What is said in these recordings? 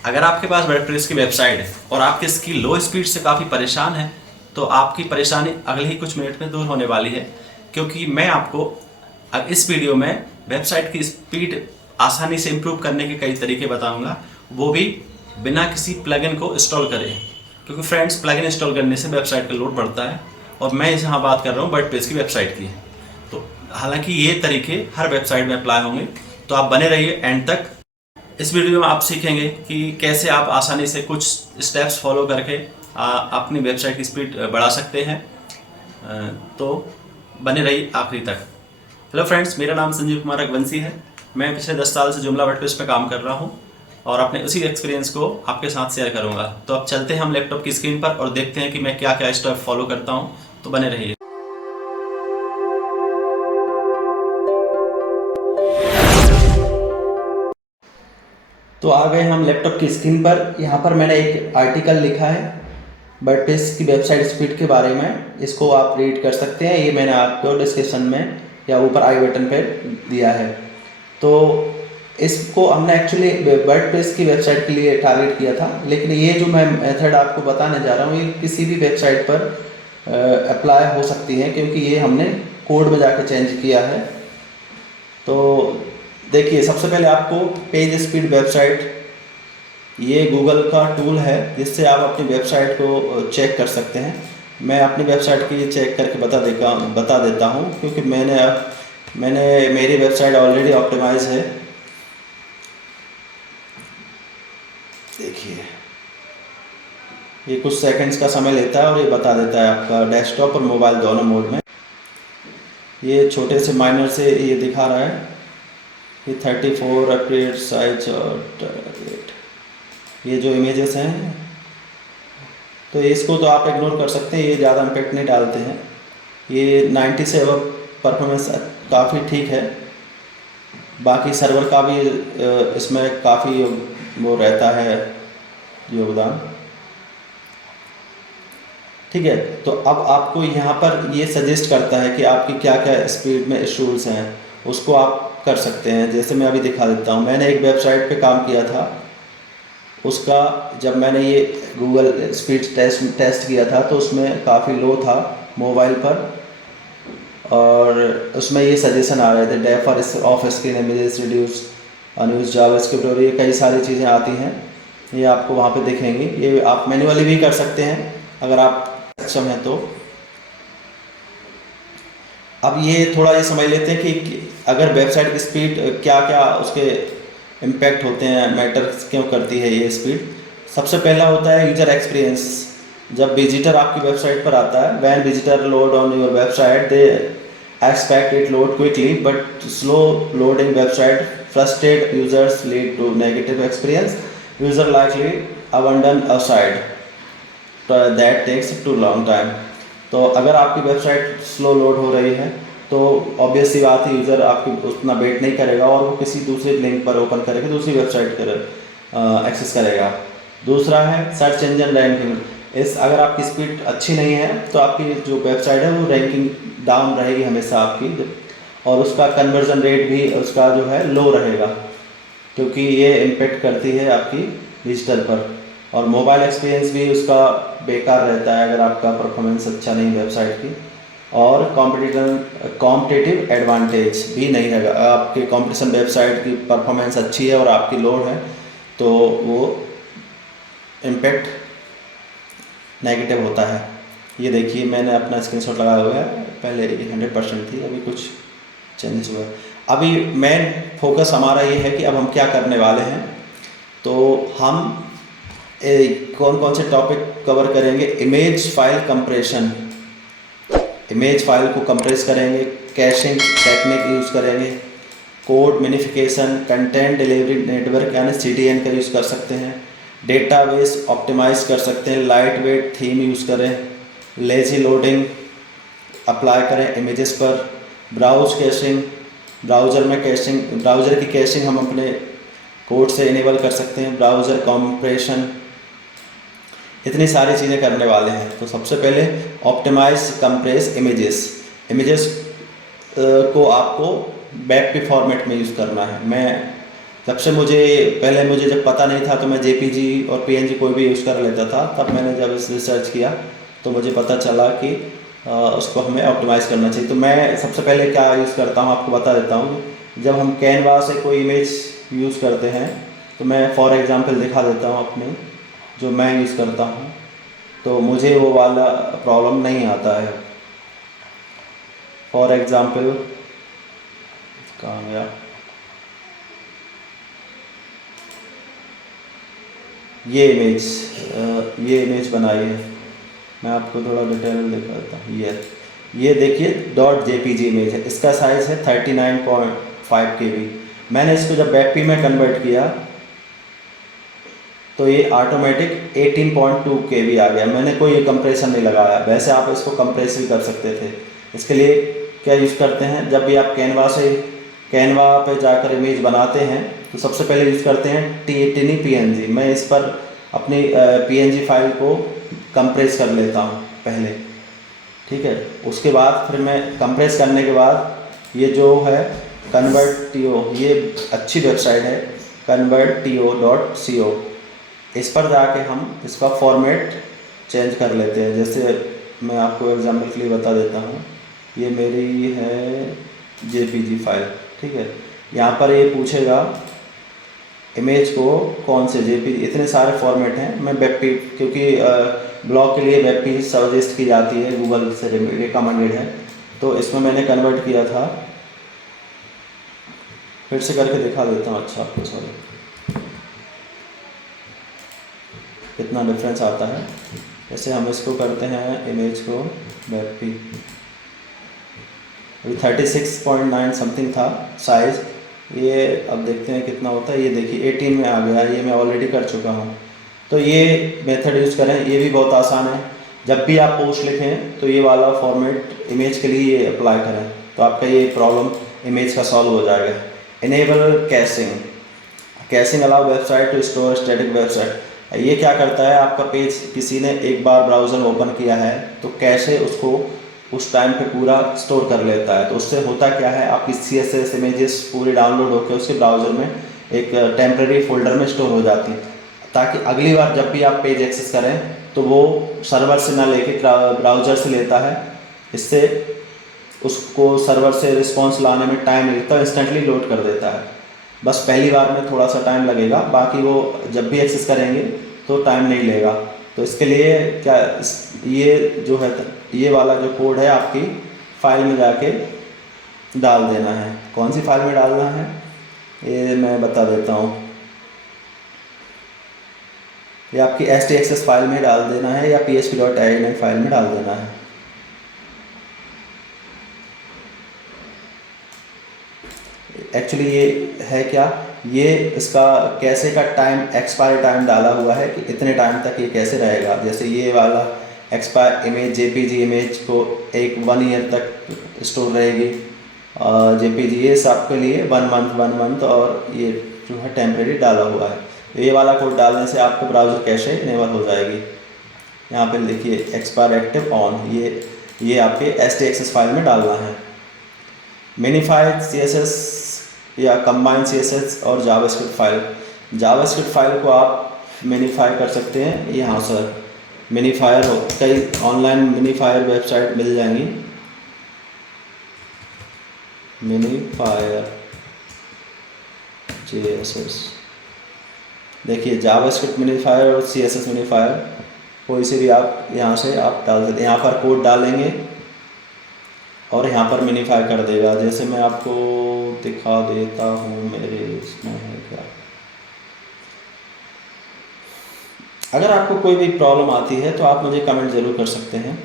अगर आपके पास वर्डप्रेस की वेबसाइट है और आप इसकी लो स्पीड से काफ़ी परेशान हैं, तो आपकी परेशानी अगले ही कुछ मिनट में दूर होने वाली है, क्योंकि मैं आपको अब इस वीडियो में वेबसाइट की स्पीड आसानी से इम्प्रूव करने के कई तरीके बताऊंगा, वो भी बिना किसी प्लगइन को इंस्टॉल करें। क्योंकि फ्रेंड्स, प्लगइन इंस्टॉल करने से वेबसाइट का लोड बढ़ता है, और मैं यहाँ बात कर रहा हूँ वर्डप्रेस की वेबसाइट की। तो हालांकि ये तरीके हर वेबसाइट में अप्लाई होंगे, तो आप बने रहिए एंड तक। इस वीडियो में आप सीखेंगे कि कैसे आप आसानी से कुछ स्टेप्स फॉलो करके अपनी वेबसाइट की स्पीड बढ़ा सकते हैं। तो बने रहिए आखिरी तक। हेलो फ्रेंड्स, मेरा नाम संजीव कुमार रघुवंशी है। मैं पिछले 10 साल से जुमला वर्डप्रेस पे काम कर रहा हूँ और अपने उसी एक्सपीरियंस को आपके साथ शेयर करूँगा। तो अब चलते हैं हम लैपटॉप की स्क्रीन पर और देखते हैं कि मैं क्या क्या स्टेप फॉलो करता हूँ। तो बने रहिए। तो आ गए हम लैपटॉप की स्क्रीन पर। यहाँ पर मैंने एक आर्टिकल लिखा है वर्डप्रेस की वेबसाइट स्पीड के बारे में। इसको आप रीड कर सकते हैं। ये मैंने आपको डिस्क्रिप्शन में या ऊपर आई बटन पे दिया है। तो इसको हमने एक्चुअली वर्डप्रेस की वेबसाइट के लिए टारगेट किया था, लेकिन ये जो मैं मेथड आपको बताने जा रहा हूँ ये किसी भी वेबसाइट पर अप्लाई हो सकती है, क्योंकि ये हमने कोड में जाकर चेंज किया है। तो देखिए, सबसे पहले आपको पेज स्पीड वेबसाइट, ये गूगल का टूल है जिससे आप अपनी वेबसाइट को चेक कर सकते हैं। मैं अपनी वेबसाइट की चेक करके बता देता हूँ, क्योंकि मैंने मेरी वेबसाइट ऑलरेडी ऑप्टिमाइज है। देखिए, ये कुछ सेकंड्स का समय लेता है और ये बता देता है आपका डेस्कटॉप और मोबाइल दोनों मोड में। ये छोटे से माइनर से ये दिखा रहा है। ये 34 अपडेट साइज और ये जो इमेजेस हैं, तो इसको तो आप इग्नोर कर सकते हैं, ये ज़्यादा इम्पेक्ट नहीं डालते हैं। ये 90 से अब परफॉर्मेंस काफ़ी ठीक है। बाकी सर्वर का भी इसमें काफ़ी वो रहता है योगदान। ठीक है। तो अब आपको यहाँ पर ये सजेस्ट करता है कि आपकी क्या क्या स्पीड में इशूज़ हैं, उसको आप कर सकते हैं। जैसे मैं अभी दिखा देता हूँ। मैंने एक वेबसाइट पे काम किया था, उसका जब मैंने ये गूगल स्पीड टेस्ट किया था तो उसमें काफ़ी लो था मोबाइल पर, और उसमें ये सजेशन आ रहे थे डेफ और of screen images reduce unused JavaScript, और ये कई सारी चीज़ें आती हैं। ये आपको वहाँ पे दिखेंगी। ये आप मैन्युअली भी कर सकते हैं अगर आप सक्षम हैं तो। अब ये थोड़ा ये समझ लेते हैं कि अगर वेबसाइट की स्पीड क्या क्या उसके इम्पैक्ट होते हैं, मैटर क्यों करती है ये स्पीड। सबसे पहला होता है यूजर एक्सपीरियंस। जब विजिटर आपकी वेबसाइट पर आता है, when visitor load on your website they expect it load quickly, but slow loading website frustrate users lead to negative experience, user likely abandon a site that takes too long time. तो अगर आपकी website slow load हो रही है तो obvious सी बात है, user आपकी उतना वेट नहीं करेगा और वो किसी दूसरे लिंक पर ओपन करके दूसरी वेबसाइट कर एक्सेस करेगा। दूसरा है सर्च इंजन रैंकिंग। इस अगर आपकी स्पीड अच्छी नहीं है तो आपकी जो वेबसाइट है वो रैंकिंग डाउन रहेगी हमेशा आपकी, और उसका कन्वर्जन रेट भी उसका जो है लो रहेगा, क्योंकि ये इम्पेक्ट करती है आपकी डिजिटल पर। और मोबाइल एक्सपीरियंस भी उसका बेकार रहता है अगर आपका परफॉर्मेंस अच्छा नहीं वेबसाइट की। और कॉम्पिटिटिव एडवांटेज भी नहीं है। आपके कंपटीशन वेबसाइट की परफॉर्मेंस अच्छी है और आपकी लोड है तो वो इम्पेक्ट नेगेटिव होता है। ये देखिए, मैंने अपना स्क्रीनशॉट लगाया हुआ है। पहले ये 100% थी, अभी कुछ चेंजेस हुआ है। अभी मेन फोकस हमारा ये है कि अब हम क्या करने वाले हैं। तो हम कौन कौन से टॉपिक कवर करेंगे। Image file compression, image file को कंप्रेस करेंगे। कैशिंग टेक्निक यूज़ करेंगे। Code minification, content delivery network यानी CDN का यूज़ कर सकते हैं। डेटाबेस ऑप्टिमाइज कर सकते हैं। लाइट वेट थीम यूज़ करें। लेजी लोडिंग अप्लाई करें इमेजेस पर। ब्राउज कैशिंग, ब्राउज़र की कैशिंग हम अपने कोड से इनेबल कर सकते हैं। ब्राउज़र कॉम्प्रेशन, इतनी सारी चीज़ें करने वाले हैं। तो सबसे पहले ऑप्टिमाइज कंप्रेस इमेजेस को आपको बैकपी फॉर्मेट में यूज़ करना है। मैं जब से पहले मुझे जब पता नहीं था तो मैं जेपीजी और पीएनजी कोई भी यूज़ कर लेता था। तब मैंने जब इस रिसर्च किया तो मुझे पता चला कि उसको हमें ऑप्टिमाइज़ करना चाहिए। तो मैं सबसे पहले क्या यूज़ करता हूँ आपको बता देता हूँ। जब हम कैनवा से कोई इमेज यूज़ करते हैं तो मैं फॉर एग्ज़ाम्पल दिखा देता हूँ अपने जो मैं यूज़ करता हूँ, तो मुझे वो वाला प्रॉब्लम नहीं आता है। फॉर एग्ज़ाम्पल कहाँ गया, ये इमेज बनाई है। मैं आपको थोड़ा डिटेल दिखाता हूँ। ये देखिए डॉट जेपीजी इमेज है, इसका साइज़ है 39.5 KB। मैंने इसको जब वेबपी में कन्वर्ट किया तो ये ऑटोमेटिक 18.2 KB आ गया। मैंने कोई कंप्रेशन नहीं लगाया। वैसे आप इसको कंप्रेस भी कर सकते थे। इसके लिए क्या यूज़ करते हैं, जब भी आप कैनवा पे जाकर इमेज बनाते हैं तो सबसे पहले यूज़ करते हैं टिनी पीएनजी। मैं इस पर अपनी पीएनजी फाइल को कंप्रेस कर लेता हूँ पहले, ठीक है। उसके बाद फिर मैं कंप्रेस करने के बाद ये जो है कन्वर्टियो, ये अच्छी वेबसाइट है convertio.co, इस पर जाके हम इसका फॉर्मेट चेंज कर लेते हैं। जैसे मैं आपको एग्जांपल के लिए बता देता हूँ, ये मेरी है जेपीजी फाइल, ठीक है। यहाँ पर ये पूछेगा इमेज को कौन से जेपीजी, इतने सारे फॉर्मेट हैं। मैं वेबपी, क्योंकि ब्लॉग के लिए वेबपी सजेस्ट की जाती है, गूगल से रिकमेंडेड है, तो इसमें मैंने कन्वर्ट किया था। फिर से करके दिखा देता हूँ। अच्छा आपको सॉरी, कितना डिफरेंस आता है। जैसे हम इसको करते हैं इमेज को वेबपी, 36.9 समथिंग था साइज़। ये अब देखते हैं कितना होता है। ये देखिए 18 में आ गया, ये मैं ऑलरेडी कर चुका हूँ। तो ये मेथड यूज़ करें, ये भी बहुत आसान है। जब भी आप पोस्ट लिखें तो ये वाला फॉर्मेट इमेज के लिए ये अप्लाई करें, तो आपका ये प्रॉब्लम इमेज का सॉल्व हो जाएगा। Enable caching allow website to store static website. ये क्या करता है, आपका पेज किसी ने एक बार ब्राउज़र ओपन किया है तो कैसे उसको उस टाइम पे पूरा स्टोर कर लेता है। तो उससे होता क्या है, आपकी CSS इमेजेस पूरी डाउनलोड होकर उसके ब्राउज़र में एक टेम्प्रेरी फोल्डर में स्टोर हो जाती है, ताकि अगली बार जब भी आप पेज एक्सेस करें तो वो सर्वर से ना लेके ब्राउज़र से लेता है। इससे उसको सर्वर से रिस्पॉन्स लाने में टाइम लगता है, इंस्टेंटली लोड कर देता है। बस पहली बार में थोड़ा सा टाइम लगेगा, बाकी वो जब भी एक्सेस करेंगे तो टाइम नहीं लेगा। तो इसके लिए क्या, ये जो है ये वाला जो कोड है आपकी फाइल में जाके डाल देना है। कौन सी फाइल में डालना है ये मैं बता देता हूँ। ये आपकी htaccess फाइल में डाल देना है या php.ini फाइल में डाल देना है। एक्चुअली ये है क्या, ये इसका कैसे का टाइम एक्सपायरी टाइम डाला हुआ है कि इतने टाइम तक ये कैसे रहेगा। जैसे ये वाला एक्सपायर इमेज जेपीजी इमेज को 1 ईयर तक स्टोर रहेगी जेपीजी, ये सब के लिए 1 मंथ और ये जो है टेम्परेरी डाला हुआ है। तो ये वाला कोड डालने से आपको ब्राउज़र कैशे इनेबल हो जाएगी। यहाँ पे देखिए एक्सपायर एक्टिव ऑन, ये आपके htaccess फाइल में डालना है। मिनिफाइड CSS या कंबाइन CSS और जावास्क्रिप्ट फाइल को आप मिनीफाई कर सकते हैं। यहाँ सर मिनीफायर हो, कई ऑनलाइन मिनीफायर वेबसाइट मिल जाएंगी। मिनीफायर CSS, देखिए जावास्क्रिप्ट मिनीफायर और CSS मिनीफायर कोई से भी आप यहाँ से आप डाल देते हैं। यहाँ पर कोड डालेंगे और यहाँ पर मिनीफाई कर देगा। जैसे मैं आपको दिखा देता हूँ, मेरे इसमें है क्या। अगर आपको कोई भी प्रॉब्लम आती है तो आप मुझे कमेंट ज़रूर कर सकते हैं,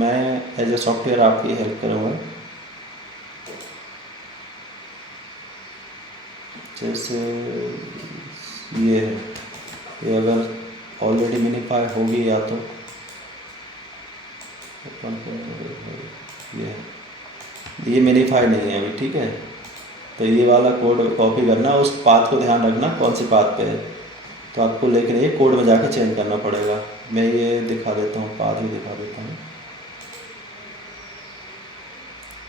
मैं एज ए सॉफ्टवेयर आपकी हेल्प करूँगा। जैसे ये है, ये अगर ऑलरेडी मिनीफाई होगी या तो ये मिनीफाई नहीं है अभी, ठीक है। तो ये वाला कोड कॉपी करना, उस पाथ को ध्यान रखना कौन सी पाथ पे है, तो आपको लेकिन ये कोड में जाके चेंज करना पड़ेगा। मैं ये दिखा देता हूँ, पाथ भी दिखा देता हूँ।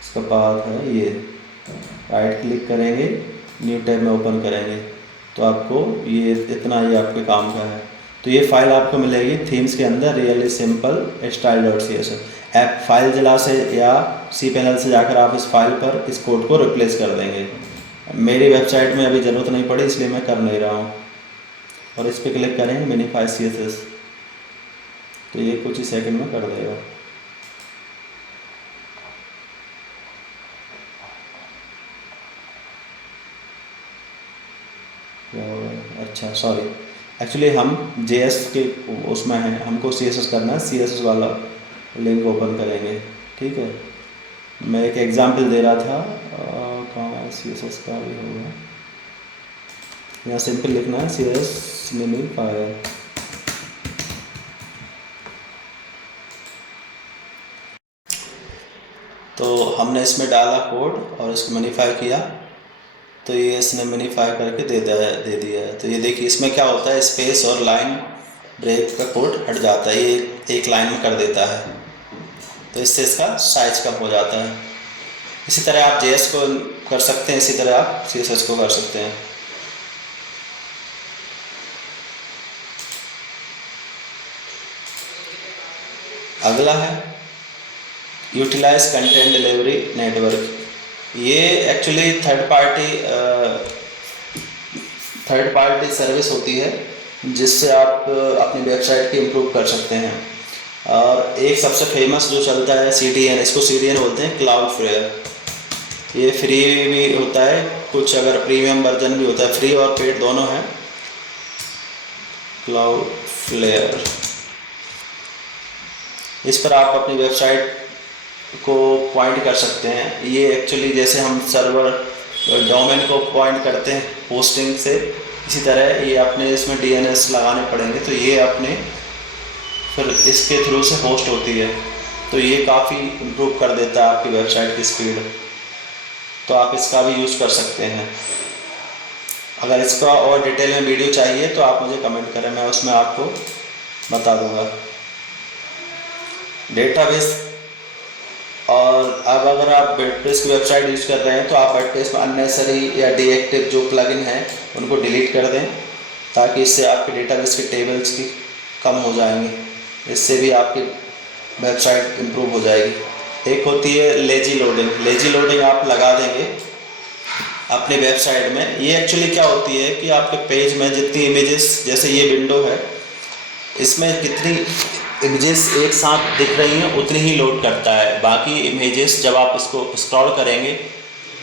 इसका पाथ है ये, राइट क्लिक करेंगे न्यू टैब में ओपन करेंगे तो आपको ये इतना ही आपके काम का है। तो ये फाइल आपको मिलेगी थीम्स के अंदर रियली सिंपल स्टाइल.cs। ऐप फाइल जिला से या सी पैनल से जाकर आप इस फाइल पर इस कोड को रिप्लेस कर देंगे। मेरी वेबसाइट में अभी ज़रूरत नहीं पड़ी इसलिए मैं कर नहीं रहा हूँ। और इस पर क्लिक करेंगे मिनिफाई CSS, तो ये कुछ ही सेकंड में कर देगा। अच्छा सॉरी, एक्चुअली हम JS के उसमें हैं, हमको CSS करना है। CSS वाला लिंक ओपन करेंगे, ठीक है। मैं एक एग्जांपल दे रहा था, कहाँ है CSS का भी होगा, यहाँ सिंपल लिखना है CSS मिनिफायर। तो हमने इसमें डाला कोड और इसको मिनिफाई किया, तो ये इसने मिनिफाई करके दे दिया है। तो ये देखिए इसमें क्या होता है, स्पेस और लाइन ब्रेक का कोड हट जाता है, ये एक लाइन में कर देता है, तो इससे इसका साइज कम हो जाता है। इसी तरह आप JS को कर सकते हैं, इसी तरह आप CSS को कर सकते हैं। अगला है यूटिलाइज कंटेंट डिलीवरी नेटवर्क। ये एक्चुअली थर्ड पार्टी सर्विस होती है जिससे आप अपनी वेबसाइट की इम्प्रूव कर सकते हैं। और एक सबसे फेमस जो चलता है CDN, इसको CDN बोलते हैं, क्लाउडफ्लेयर। ये फ्री भी होता है, कुछ अगर प्रीमियम वर्जन भी होता है, फ्री और पेड दोनों हैं। क्लाउडफ्लेयर, इस पर आप अपनी वेबसाइट को पॉइंट कर सकते हैं। ये एक्चुअली जैसे हम सर्वर डोमेन को पॉइंट करते हैं होस्टिंग से, इसी तरह ये अपने इसमें DNS लगाने पड़ेंगे, तो ये अपने फिर इसके थ्रू से होस्ट होती है। तो ये काफ़ी इम्प्रूव कर देता है आपकी वेबसाइट की स्पीड, तो आप इसका भी यूज़ कर सकते हैं। अगर इसका और डिटेल में वीडियो चाहिए तो आप मुझे कमेंट करें, मैं उसमें आपको बता दूंगा। डेटाबेस, और अब अगर आप वर्डप्रेस की वेबसाइट यूज़ कर रहे हैं तो आप वर्डप्रेस में अननेसेसरी या डीएक्टिव जो प्लगइन हैं उनको डिलीट कर दें, ताकि इससे आपके डेटाबेस के टेबल्स की कम हो जाएंगे, इससे भी आपकी वेबसाइट इम्प्रूव हो जाएगी। एक होती है लेजी लोडिंग। लेजी लोडिंग आप लगा देंगे अपनी वेबसाइट में। ये एक्चुअली क्या होती है कि आपके पेज में जितनी इमेजेस, जैसे ये विंडो है, इसमें कितनी इमेजेस एक साथ दिख रही हैं उतनी ही लोड करता है, बाकी इमेजेस जब आप इसको स्क्रॉल करेंगे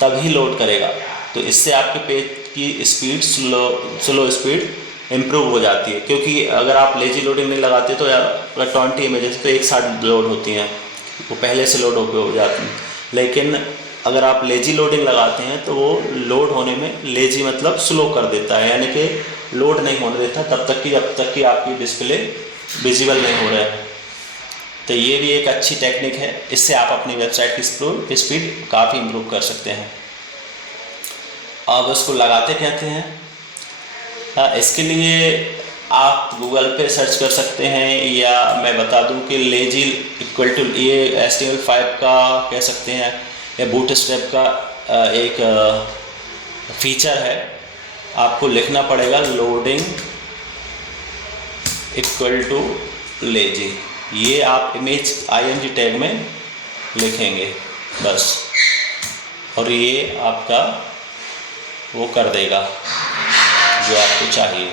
तभी लोड करेगा। तो इससे आपके पेज की स्पीड स्लो स्पीड इम्प्रूव हो जाती है, क्योंकि अगर आप लेजी लोडिंग नहीं लगाते तो अगर 20 इमेजेस तो एक साथ लोड होती हैं, वो पहले से लोड हो जाती हैं। लेकिन अगर आप लेजी लोडिंग लगाते हैं तो वो लोड होने में, लेजी मतलब स्लो कर देता है, यानी कि लोड नहीं होने देता जब तक कि आपकी डिस्प्ले विजिबल नहीं हो रहा है। तो ये भी एक अच्छी टेक्निक है, इससे आप अपनी वेबसाइट की स्पीड काफ़ी इम्प्रूव कर सकते हैं। अब इसको लगाते कहते हैं, इसके लिए आप गूगल पे सर्च कर सकते हैं, या मैं बता दूं कि लेजी इक्वल टू ये HTML5 का कह सकते हैं, या बूटस्ट्रैप का एक फीचर है। आपको लिखना पड़ेगा लोडिंग इक्वल टू लेजी, ये आप इमेज IMG टैग में लिखेंगे बस, और ये आपका वो कर देगा जो आपको चाहिए।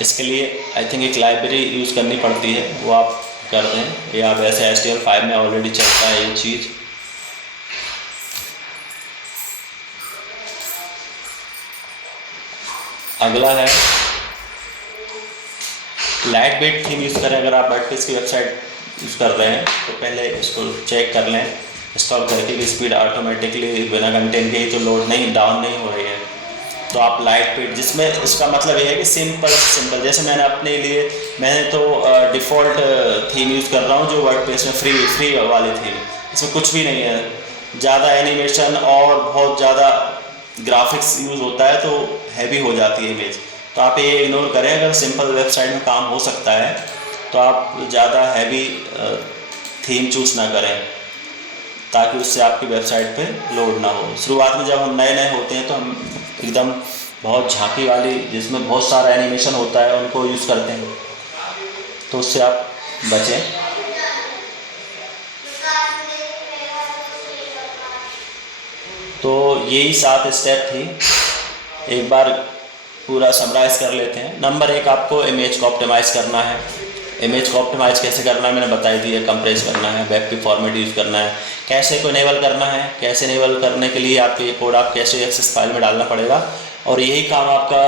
इसके लिए आई थिंक एक लाइब्रेरी यूज़ करनी पड़ती है, वो आप कर दें, या वैसे HTML5 में ऑलरेडी चलता है ये चीज़। अगला है लाइट वेट थीम यूज़ करें। अगर आप वर्डप्रेस की वेबसाइट यूज़ कर रहे हैं तो पहले इसको चेक कर लें इंस्टॉल करके कि स्पीड ऑटोमेटिकली बिना कंटेंट के ही तो लोड नहीं, डाउन नहीं हो रही है। तो आप लाइट वेट, जिसमें इसका मतलब ये है कि सिंपल, जैसे मैंने तो डिफ़ॉल्ट थीम यूज़ कर रहा हूँ जो वर्डप्रेस में फ्री वाली थीम, इसमें कुछ भी नहीं है, ज़्यादा एनिमेशन और बहुत ज़्यादा ग्राफिक्स यूज़ होता है तो हैवी हो जाती है इमेज। तो आप ये इग्नोर करें, अगर सिंपल वेबसाइट में काम हो सकता है तो आप ज़्यादा हैवी थीम चूज़ ना करें, ताकि उससे आपकी वेबसाइट पे लोड ना हो। शुरुआत में जब हम नए नए होते हैं तो हम एकदम बहुत झांकी वाली, जिसमें बहुत सारा एनिमेशन होता है, उनको यूज़ करते हैं, तो उससे आप बचें। तो यही 7 स्टेप थी, एक बार पूरा समराइज़ कर लेते हैं। नंबर 1, आपको इमेज को ऑप्टिमाइज़ करना है। इमेज को ऑप्टिमाइज़ कैसे करना है मैंने बताई दी है। कंप्रेस करना है, वेब की फॉर्मेट यूज़ करना है, कैसे को इनेबल करना है। कैसे इनेबल करने के लिए आपको ये कोड आप कैसे एक्सेस फाइल में डालना पड़ेगा, और यही काम आपका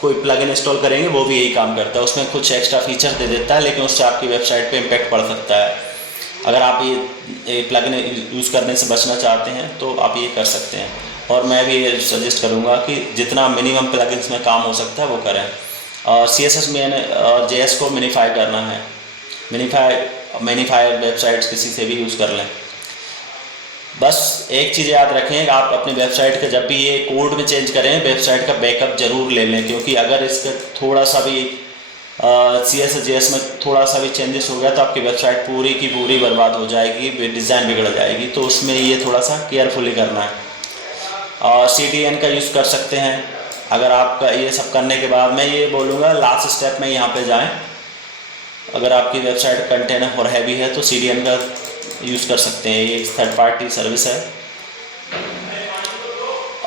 कोई प्लगइन इंस्टॉल करेंगे वो भी यही काम करता है। उसमें कुछ एक्स्ट्रा फीचर दे देता है, लेकिन उससे आपकी वेबसाइट पे इम्पैक्ट पड़ सकता है। अगर आप ये प्लगइन यूज़ करने से बचना चाहते हैं तो आप ये कर सकते हैं। और मैं भी ये सजेस्ट करूँगा कि जितना मिनिमम प्लगइन्स में काम हो सकता है वो करें। और CSS में और JS को मिनीफाई करना है। मिनीफाई वेबसाइट्स किसी से भी यूज़ कर लें। बस एक चीज़ याद रखें कि आप अपनी वेबसाइट का जब भी ये कोड में चेंज करें, वेबसाइट का बैकअप ज़रूर ले लें, क्योंकि अगर इसका थोड़ा सा भी CSS JS में थोड़ा सा भी चेंजेस हो गया तो आपकी वेबसाइट पूरी की पूरी बर्बाद हो जाएगी, डिज़ाइन बिगड़ जाएगी। तो उसमें ये थोड़ा सा केयरफुली करना है। और CDN का यूज़ कर सकते हैं। अगर आपका ये सब करने के बाद मैं ये बोलूँगा लास्ट स्टेप में यहाँ पे जाएं। अगर आपकी वेबसाइट कंटेनर और हैवी है तो CDN का यूज़ कर सकते हैं, ये थर्ड पार्टी सर्विस है।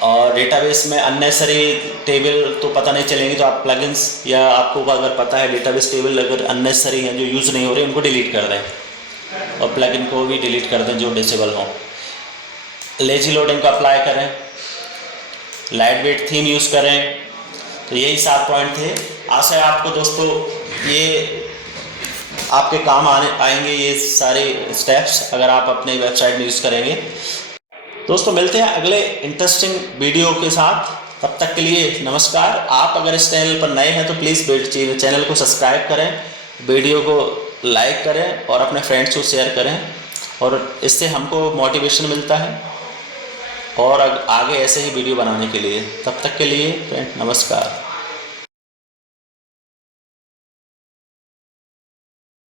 और डेटाबेस में अननेसरी टेबल तो पता नहीं चलेंगी, तो आप प्लगइन्स या आपको अगर पता है डेटाबेस टेबल अगर अननेसरी हैं जो यूज़ नहीं हो रहे, उनको डिलीट कर दें, और प्लगइन को भी डिलीट कर दें जो डिसेबल हों। लेजी लोडिंग को अप्लाई करें, लाइट वेट थीम यूज़ करें। तो यही 7 पॉइंट थे। आशा है आपको दोस्तों ये आपके काम आएंगे ये सारे स्टेप्स, अगर आप अपने वेबसाइट में यूज़ करेंगे। दोस्तों मिलते हैं अगले इंटरेस्टिंग वीडियो के साथ, तब तक के लिए नमस्कार। आप अगर इस चैनल पर नए हैं तो प्लीज़ चैनल को सब्सक्राइब करें, वीडियो को लाइक करें और अपने फ्रेंड्स को शेयर करें, और इससे हमको मोटिवेशन मिलता है और आगे ऐसे ही वीडियो बनाने के लिए। तब तक के लिए फ्रेंड नमस्कार।